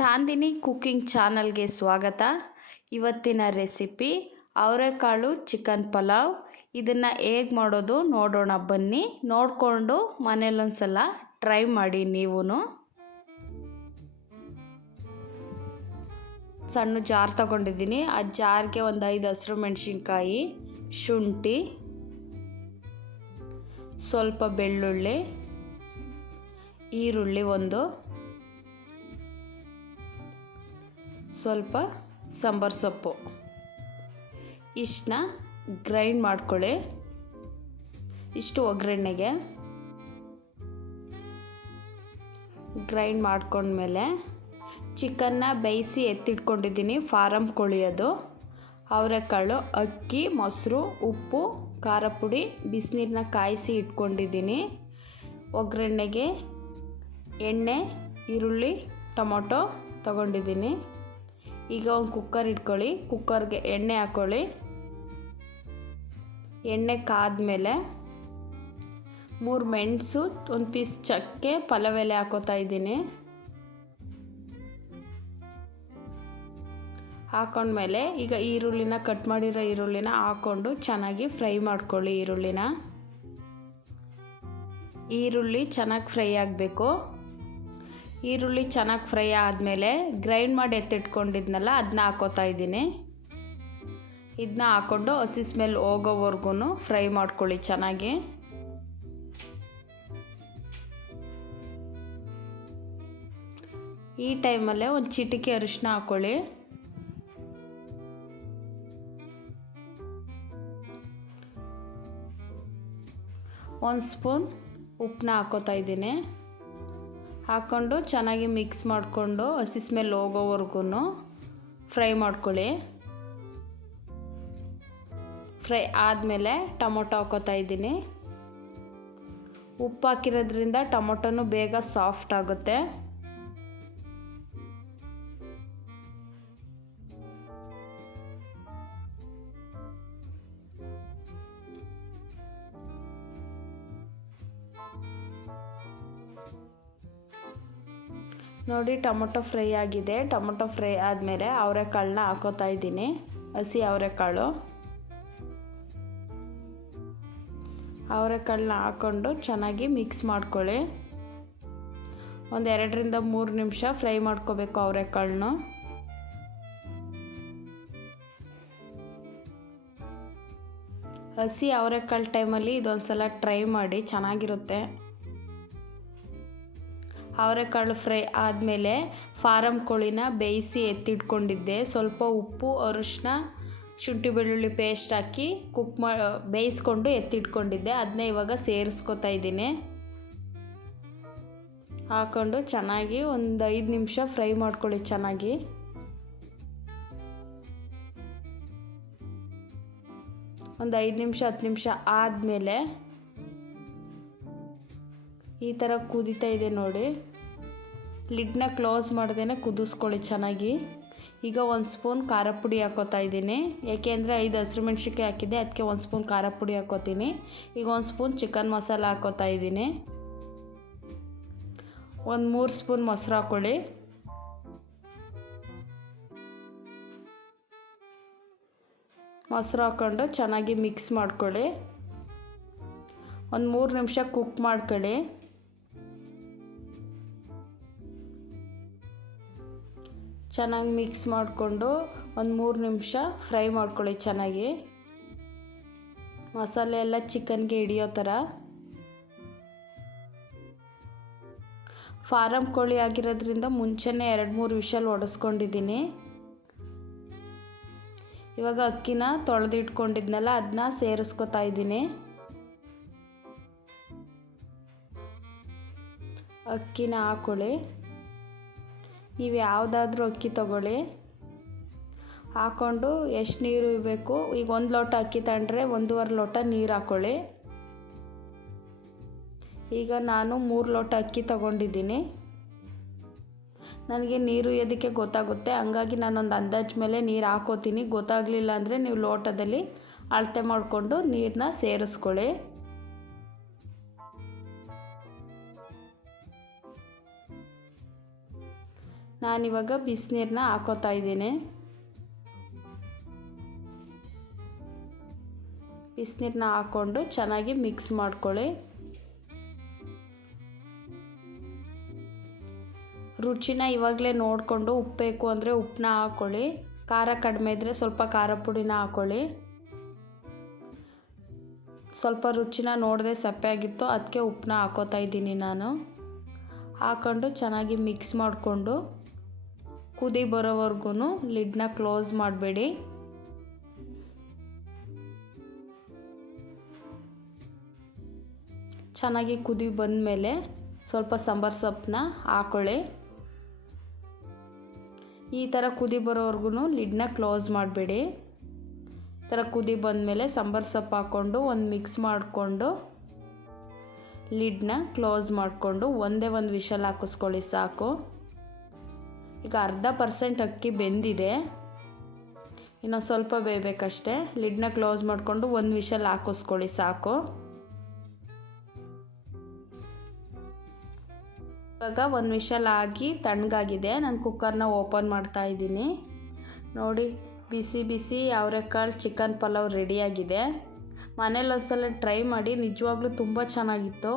Chandni cooking ಚಾನಲ್ಗೆ ಸ್ವಾಗತ. ಇವತ್ತಿನ ರೆಸಿಪಿ ಅವರೆಕಾಳು ಚಿಕನ್ ಪಲಾವ್. ಇದನ್ನು ಹೇಗೆ ಮಾಡೋದು ನೋಡೋಣ ಬನ್ನಿ. ನೋಡಿಕೊಂಡು ಮನೇಲೊಂದ್ಸಲ ಟ್ರೈ ಮಾಡಿ ನೀವು. ಸಣ್ಣ ಜಾರ್ ತಗೊಂಡಿದ್ದೀನಿ. ಆ ಜಾರ್ಗೆ ಒಂದು 5 ಹಸಿರು ಮೆಣಸಿನ್ಕಾಯಿ, ಶುಂಠಿ, ಸ್ವಲ್ಪ ಬೆಳ್ಳುಳ್ಳಿ, ಈರುಳ್ಳಿ ಒಂದು, ಸ್ವಲ್ಪ ಸಾಂಬಾರು ಸೊಪ್ಪು ಇಷ್ಟನ್ನ ಗ್ರೈಂಡ್ ಮಾಡ್ಕೊಳ್ಳಿ. ಇಷ್ಟು ಒಗ್ಗರಣೆಗೆ ಗ್ರೈಂಡ್ ಮಾಡ್ಕೊಂಡ್ಮೇಲೆ ಚಿಕನ್ನ ಬೇಯಿಸಿ ಎತ್ತಿಟ್ಕೊಂಡಿದ್ದೀನಿ. ಫಾರಮ್ ಕೋಳಿ ಅದು. ಅವರೆಕಾಳು, ಅಕ್ಕಿ, ಮೊಸರು, ಉಪ್ಪು, ಖಾರ ಪುಡಿ, ಬಿಸಿನೀರನ್ನ ಕಾಯಿಸಿ ಇಟ್ಕೊಂಡಿದ್ದೀನಿ. ಒಗ್ಗರಣೆಗೆ ಎಣ್ಣೆ, ಈರುಳ್ಳಿ, ಟೊಮೊಟೊ ತಗೊಂಡಿದ್ದೀನಿ. ಈಗ ಒಂದು ಕುಕ್ಕರ್ ಇಟ್ಕೊಳ್ಳಿ. ಕುಕ್ಕರ್ಗೆ ಎಣ್ಣೆ ಹಾಕ್ಕೊಳ್ಳಿ. ಎಣ್ಣೆ ಕಾದ್ಮೇಲೆ 3 ಮೆಣಸು, ಒಂದು ಪೀಸ್ ಚಕ್ಕೆ, ಪಲಾವ್ ಎಲೆ ಹಾಕೋತಾ ಇದ್ದೀನಿ. ಹಾಕೊಂಡ್ಮೇಲೆ ಈಗ ಈರುಳ್ಳಿನ ಕಟ್ ಮಾಡಿರೋ ಈರುಳ್ಳಿನ ಹಾಕ್ಕೊಂಡು ಚೆನ್ನಾಗಿ ಫ್ರೈ ಮಾಡ್ಕೊಳ್ಳಿ. ಈರುಳ್ಳಿ ಚೆನ್ನಾಗಿ ಫ್ರೈ ಆಗಬೇಕು. ಈರುಳ್ಳಿ ಚೆನ್ನಾಗಿ ಫ್ರೈ ಆದಮೇಲೆ ಗ್ರೈಂಡ್ ಮಾಡಿ ಎತ್ತಿಟ್ಕೊಂಡಿದ್ನಲ್ಲ ಅದನ್ನ ಹಾಕೋತಾ ಇದ್ದೀನಿ. ಇದನ್ನ ಹಾಕ್ಕೊಂಡು ಹಸಿ ಸ್ಮೆಲ್ ಹೋಗೋವರೆಗೂ ಫ್ರೈ ಮಾಡ್ಕೊಳ್ಳಿ ಚೆನ್ನಾಗಿ. ಈ ಟೈಮಲ್ಲೇ ಒಂದು ಚಿಟಿಕೆ ಅರಿಶಿನ ಹಾಕ್ಕೊಳ್ಳಿ. ಒಂದು ಸ್ಪೂನ್ ಉಪ್ಪನ್ನ ಹಾಕೋತಾ ಇದ್ದೀನಿ. ಹಾಕ್ಕೊಂಡು ಚೆನ್ನಾಗಿ ಮಿಕ್ಸ್ ಮಾಡಿಕೊಂಡು ಹಸಿ ಸ್ಮೆಲ್ ಹೋಗೋವರೆಗೂ ಫ್ರೈ ಮಾಡ್ಕೊಳ್ಳಿ. ಫ್ರೈ ಆದಮೇಲೆ ಟೊಮೊಟೊ ಹಾಕೋತಾ ಇದ್ದೀನಿ. ಉಪ್ಪು ಹಾಕಿರೋದ್ರಿಂದ ಟೊಮೊಟೊನೂ ಬೇಗ ಸಾಫ್ಟ್ ಆಗುತ್ತೆ. ನೋಡಿ, ಟೊಮೊಟೊ ಫ್ರೈ ಆಗಿದೆ. ಟೊಮೊಟೊ ಫ್ರೈ ಆದಮೇಲೆ ಅವರೆಕಾಳನ್ನ ಹಾಕೋತಾ ಇದ್ದೀನಿ. ಹಸಿ ಅವರೆಕಾಳನ್ನ ಹಾಕ್ಕೊಂಡು ಚೆನ್ನಾಗಿ ಮಿಕ್ಸ್ ಮಾಡ್ಕೊಳ್ಳಿ. ಒಂದು 2ರಿಂದ 3 ನಿಮಿಷ ಫ್ರೈ ಮಾಡ್ಕೋಬೇಕು ಅವರೆಕಾಳನ್ನ. ಹಸಿ ಅವರೆಕಾಳು ಟೈಮಲ್ಲಿ ಇದೊಂದು ಸಲ ಟ್ರೈ ಮಾಡಿ, ಚೆನ್ನಾಗಿರುತ್ತೆ. ಅವರೆಕಾಳು ಫ್ರೈ ಆದಮೇಲೆ ಫಾರಮ್ ಕೋಳಿನ ಬೇಯಿಸಿ ಎತ್ತಿಟ್ಕೊಂಡಿದ್ದೆ. ಸ್ವಲ್ಪ ಉಪ್ಪು, ಅರಿಶಿನ, ಶುಂಠಿ ಬೆಳ್ಳುಳ್ಳಿ ಪೇಸ್ಟ್ ಹಾಕಿ ಬೇಯಿಸ್ಕೊಂಡು ಎತ್ತಿಟ್ಕೊಂಡಿದ್ದೆ. ಅದನ್ನ ಇವಾಗ ಸೇರಿಸ್ಕೊತಾ ಇದ್ದೀನಿ. ಹಾಕ್ಕೊಂಡು ಚೆನ್ನಾಗಿ ಒಂದು 5 ನಿಮಿಷ ಫ್ರೈ ಮಾಡ್ಕೊಳ್ಳಿ ಚೆನ್ನಾಗಿ. ಒಂದು 5 ನಿಮಿಷ 10 ನಿಮಿಷ ಆದಮೇಲೆ ಈ ಥರ ಕುದೀತಾ ಇದೆ ನೋಡಿ. ಲಿಡ್ನ ಕ್ಲೋಸ್ ಮಾಡ್ದೇ ಕುದಿಸ್ಕೊಳ್ಳಿ ಚೆನ್ನಾಗಿ. ಈಗ 1 ಸ್ಪೂನ್ ಖಾರ ಪುಡಿ ಹಾಕೋತಾ ಇದ್ದೀನಿ. ಏಕೆಂದರೆ 5 ಹಸಿರು ಮೆಣಸಿನ್ಕಾಯಿ ಹಾಕಿದ್ದೆ, ಅದಕ್ಕೆ 1 ಸ್ಪೂನ್ ಖಾರ ಪುಡಿ ಹಾಕೋತೀನಿ. ಈಗ 1 ಸ್ಪೂನ್ ಚಿಕನ್ ಮಸಾಲ ಹಾಕೋತಾ ಇದ್ದೀನಿ. ಒಂದು 3 ಸ್ಪೂನ್ ಮೊಸರು ಹಾಕ್ಕೊಳ್ಳಿ. ಮೊಸರು ಹಾಕ್ಕೊಂಡು ಚೆನ್ನಾಗಿ ಮಿಕ್ಸ್ ಮಾಡ್ಕೊಳ್ಳಿ. ಒಂದು 3 ನಿಮಿಷ ಕುಕ್ ಮಾಡ್ಕೊಳ್ಳಿ. ಚೆನ್ನಾಗಿ ಮಿಕ್ಸ್ ಮಾಡಿಕೊಂಡು ಒಂದು 3 ನಿಮಿಷ ಫ್ರೈ ಮಾಡ್ಕೊಳ್ಳಿ ಚೆನ್ನಾಗಿ. ಮಸಾಲೆ ಎಲ್ಲ ಚಿಕನ್ಗೆ ಹಿಡಿಯೋ ಥರ. ಫಾರಮ್ ಕೋಳಿ ಆಗಿರೋದ್ರಿಂದ ಮುಂಚೆನೇ 2-3 ವಿಷಲ್ ಹೊಡೆಸ್ಕೊಂಡಿದ್ದೀನಿ. ಇವಾಗ ಅಕ್ಕಿನ ತೊಳೆದಿಟ್ಕೊಂಡಿದ್ನಲ್ಲ ಅದನ್ನ ಸೇರಿಸ್ಕೊತಾ ಇದ್ದೀನಿ. ಅಕ್ಕಿನ ಹಾಕ್ಕೊಳ್ಳಿ. ನೀವು ಯಾವುದಾದ್ರೂ ಅಕ್ಕಿ ತಗೊಳ್ಳಿ. ಹಾಕ್ಕೊಂಡು ಎಷ್ಟು ನೀರು ಬೇಕು, ಈಗ 1 ಲೋಟ ಅಕ್ಕಿ ತಗೊಂಡ್ರೆ 1.5 ಲೋಟ ನೀರು ಹಾಕ್ಕೊಳ್ಳಿ. ಈಗ ನಾನು 3 ಲೋಟ ಅಕ್ಕಿ ತಗೊಂಡಿದ್ದೀನಿ. ನನಗೆ ನೀರು ಎದಕ್ಕೆ ಗೊತ್ತಾಗುತ್ತೆ, ಹಂಗಾಗಿ ನಾನೊಂದು ಅಂದಾಜು ಮೇಲೆ ನೀರು ಹಾಕೋತೀನಿ. ಗೊತ್ತಾಗಲಿಲ್ಲ ಅಂದರೆ ನೀವು ಲೋಟದಲ್ಲಿ ಅಳತೆ ಮಾಡಿಕೊಂಡು ನೀರನ್ನ ಸೇರಿಸ್ಕೊಳ್ಳಿ. ನಾನಿವಾಗ ಬಿಸಿನೀರನ್ನ ಹಾಕೋತಾ ಇದ್ದೀನಿ. ಬಿಸಿನೀರನ್ನ ಹಾಕ್ಕೊಂಡು ಚೆನ್ನಾಗಿ ಮಿಕ್ಸ್ ಮಾಡ್ಕೊಳ್ಳಿ. ರುಚಿನ ಇವಾಗಲೇ ನೋಡಿಕೊಂಡು ಉಪ್ಪು ಬೇಕು ಅಂದರೆ ಉಪ್ಪನ್ನ ಹಾಕ್ಕೊಳ್ಳಿ. ಖಾರ ಕಡಿಮೆ ಇದ್ದರೆ ಸ್ವಲ್ಪ ಖಾರ ಪುಡಿನ ಹಾಕ್ಕೊಳ್ಳಿ. ಸ್ವಲ್ಪ ರುಚಿನ ನೋಡದೆ ಸಪ್ಪೆ ಆಗಿತ್ತು, ಅದಕ್ಕೆ ಉಪ್ಪನ್ನ ಹಾಕೋತಾ ಇದ್ದೀನಿ ನಾನು. ಹಾಕ್ಕೊಂಡು ಚೆನ್ನಾಗಿ ಮಿಕ್ಸ್ ಮಾಡಿಕೊಂಡು ಕುದಿ ಬರೋವರೆಗೂ ಲಿಡ್ನ ಕ್ಲೋಸ್ ಮಾಡಬೇಡಿ. ಚೆನ್ನಾಗಿ ಕುದಿ ಬಂದಮೇಲೆ ಸ್ವಲ್ಪ ಸಾಂಬಾರು ಸೊಪ್ಪನ್ನ ಹಾಕ್ಕೊಳ್ಳಿ. ಈ ಥರ ಕುದಿ ಬರೋವರೆಗೂ ಲಿಡ್ನ ಕ್ಲೋಸ್ ಮಾಡಬೇಡಿ. ಈ ಥರ ಕುದಿ ಬಂದಮೇಲೆ ಸಾಂಬಾರು ಸೊಪ್ಪು ಹಾಕ್ಕೊಂಡು ಒಂದು ಮಿಕ್ಸ್ ಮಾಡಿಕೊಂಡು ಲಿಡ್ನ ಕ್ಲೋಸ್ ಮಾಡಿಕೊಂಡು ಒಂದೇ ಒಂದು ವಿಷಲ್ ಹಾಕಿಸ್ಕೊಳ್ಳಿ ಸಾಕು. ಈಗ 40% ಅಕ್ಕಿ ಬೆಂದಿದೆ, ಇನ್ನು ಸ್ವಲ್ಪ ಬೇಯಬೇಕಷ್ಟೆ. ಲಿಡ್ನ ಕ್ಲೋಸ್ ಮಾಡಿಕೊಂಡು ಒಂದು ವಿಷಲ್ ಹಾಕಿಸ್ಕೊಳ್ಳಿ ಸಾಕು. ಇವಾಗ ಒಂದು ವಿಷಲ್ ಆಗಿ ತಣ್ಣಗಾಗಿದೆ. ನಾನು ಕುಕ್ಕರ್ನ ಓಪನ್ ಮಾಡ್ತಾ ಇದ್ದೀನಿ. ನೋಡಿ, ಬಿಸಿ ಬಿಸಿ ಅವರೆಕಾಳು ಚಿಕನ್ ಪಲಾವ್ ರೆಡಿಯಾಗಿದೆ. ಮನೇಲಿ ಒಂದ್ಸಲ ಟ್ರೈ ಮಾಡಿ, ನಿಜವಾಗ್ಲೂ ತುಂಬ ಚೆನ್ನಾಗಿತ್ತು.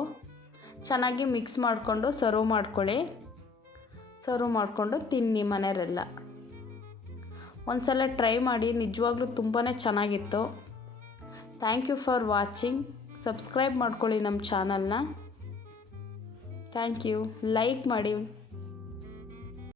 ಚೆನ್ನಾಗಿ ಮಿಕ್ಸ್ ಮಾಡಿಕೊಂಡು ಸರ್ವ್ ಮಾಡ್ಕೊಳ್ಳಿ. ಸರ್ವ್ ಮಾಡಿಕೊಂಡು ತಿನ್ನಿ ಮನೆಯವರೆಲ್ಲ. ಒಂದ್ಸಲ ಟ್ರೈ ಮಾಡಿ, ನಿಜವಾಗ್ಲೂ ತುಂಬಾ ಚೆನ್ನಾಗಿತ್ತು. Thank you for watching. Subscribe ಮಾಡ್ಕೊಳ್ಳಿ ನಮ್ಮ ಚಾನಲ್ನ. Thank you. ಲೈಕ್ ಮಾಡಿ.